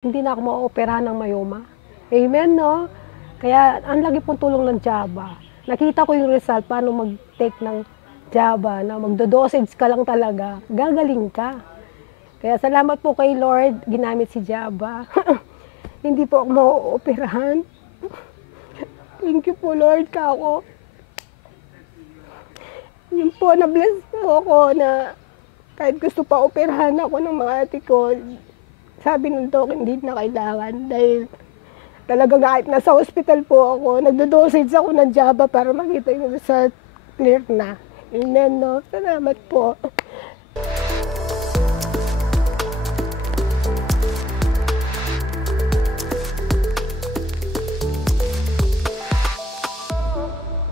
Hindi na ako maooperahan ng myoma. Amen, no? Kaya ang laki pong tulong ng Java. Nakita ko yung result, paano mag-take ng Java, na magdo-dosage ka lang talaga, gagaling ka. Kaya salamat po kay Lord, ginamit si Java. Hindi po ako maooperahan. Thank you po, Lord, kako. Yun po, na-bless po ako na kahit gusto pa operahan ako ng mga ate ko, sabi ng doc, hindi na kailangan dahil talagang kahit nasa hospital po ako, nagdo-dosage ako ng Java para makita yung result, clear na. Amen, no? Salamat po.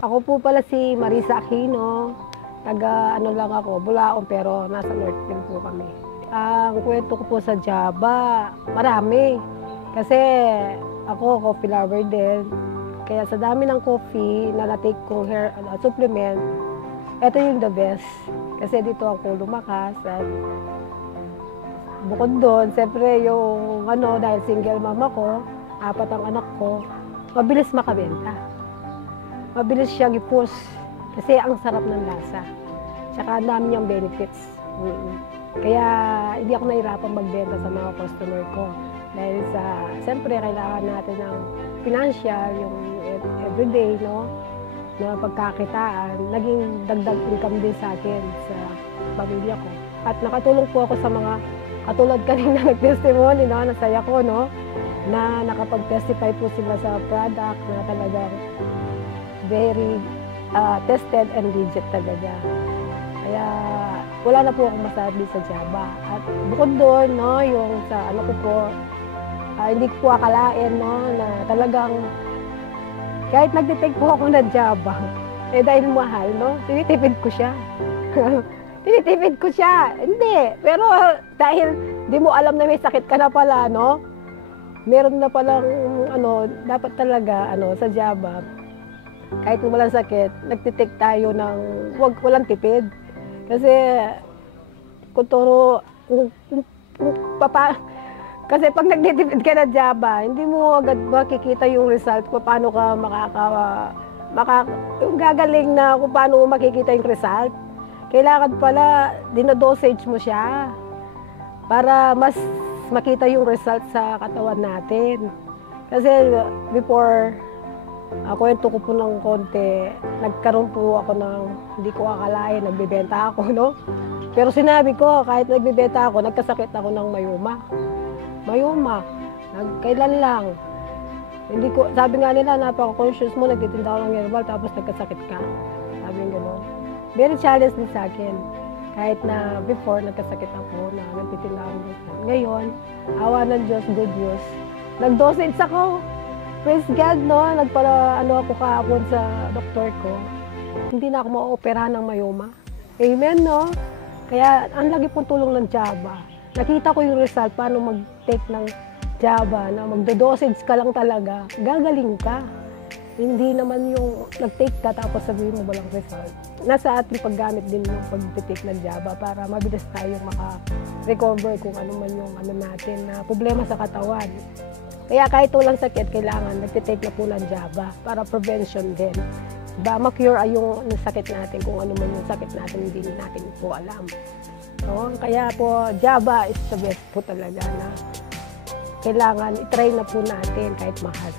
Ako po pala si Marisa Aquino, taga ano lang ako, Bulaon pero nasa Northfield po kami. Ang kwento ko po sa Java, marami. Kasi ako, coffee lover din. Kaya sa dami ng coffee na na-take kong hair supplement, ito yung the best. Kasi dito ako lumakas. At bukod doon, siyempre yung dahil single mama ko, 4 ang anak ko, mabilis makabenta. Mabilis siyang i-push kasi ang sarap ng lasa. Tsaka ang dami niyang benefits. Kaya hindi ako nahirapan magbenta sa mga customer ko. Dahil siyempre kailangan natin ng financial, yung everyday, no? Na pagkakitaan, naging dagdag income din sa akin, sa pamilya ko. At nakatulong po ako sa mga katulad kanina nag-testimony, no? Nasaya ko, no? Na nakapag-testify po sila sa product na talagang very tested and legit talaga. Kaya wala na po akong masabi sa Java. At bukod doon, no, yung sa ano ko po, hindi ko po akalain, no, na talagang kahit nag-detect po ako ng Java, dahil mahal, no, tinitipid ko siya. Tinitipid ko siya. Hindi. Pero dahil di mo alam na may sakit ka na pala, no, meron na palang, dapat talaga, sa Java, kahit walang sakit, nagtitake tayo ng walang tipid. Kasi kasi pag nagtitipid ka na Java, hindi mo agad makikita yung result kung paano ka yung gagaling na kung paano mo makikita yung result. Kailangan pala dinodosage mo siya para mas makita yung result sa katawan natin. Kasi before, kwento ko po ng konti, nagkaroon po ako ng, hindi ko akalain, nagbibenta ako, no? Pero sinabi ko, kahit nagbibenta ako, nagkasakit ako ng myoma. Myoma, kailan lang. Hindi ko, sabi nga nila, napaka-conscious mo, nagtitinda ako ng herbal, tapos nagkasakit ka. Sabi nga gano'n. Very challenge din sa akin. Kahit na before, nagkasakit ako, na nagtitinda ako ng herbal. Ngayon, awa ng Diyos, good news. Nag-dosage ako. Praise God, no? Ako kahapon sa doktor ko. Hindi na ako maooperahan ng myoma. Amen, no? Kaya ang laki pong tulong ng Java. Nakita ko yung result, paano mag-take ng Java, na magdo-dosage ka lang talaga, gagaling ka. Hindi naman yung nag-take ka tapos sabihin mo walang result. Nasa ating paggamit din yung pag-take ng Java para mabilis tayong maka-recover kung ano man yung natin na problema sa katawan. Kaya kahit walang sakit, kailangan nagtitake na po ng Java para prevention din. Diba, ma-cure yung sakit natin, kung ano man yung sakit natin, hindi natin po alam. So, kaya po, Java is the best po talaga na kailangan i-try na po natin kahit mahal.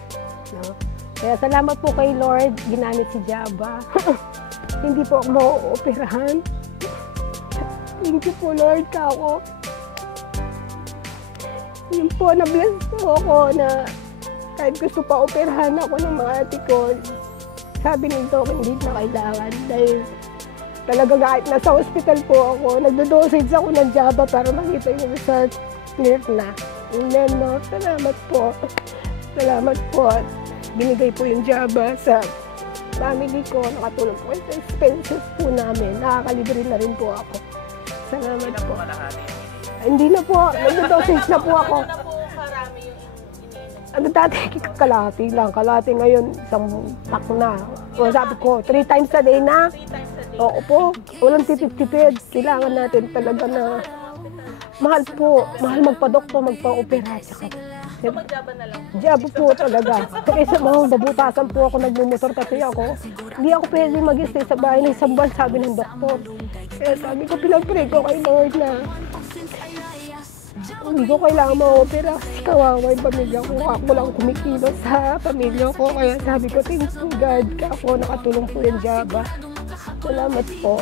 No? Kaya salamat po kay Lord, ginamit si Java. Hindi po ako maooperahan. Thank you po, Lord, kako. Yun po, na-bless po ako na kahit gusto pa operahan ako ng mga ate ko, sabi ng doc, hindi na kailangan dahil talaga kahit nasa hospital po ako, nagdo-dosage ako ng Java para makita yung result, clear na. Amen, no? Salamat po. Salamat po. Binigay po yung Java sa family ko, nakatulong po sa expenses po namin. Nakakalibre na rin po ako. Salamat po. Hindi na po, nag-dosage na po ako. Ano na po karami yung Dati kalahati lang, kalahati ngayon, isang pack na. O sabi ko, 3 times a day na. 3 times a day? Oo po, walang tipid-tipid. Kailangan natin talaga na mahal po, mahal magpa-doktor, magpa-opera. Tsaka So, mag-Java na lang. Jabo po talaga. Kaysa mga babutasan po ako nagmumotor kasi ako. Hindi ako pwede mag-stay sa bahay ng isang buwan, sabi ng doktor. Kaya sabi ko, pinag-pray ko kay Lord na hindi ko kailangan ma-opera kasi kawawa yung pamilya ko. Ako lang kumikilos sa pamilya ko. Kaya sabi ko, thank you God, ka ako nakatulong po yung Java. Salamat po.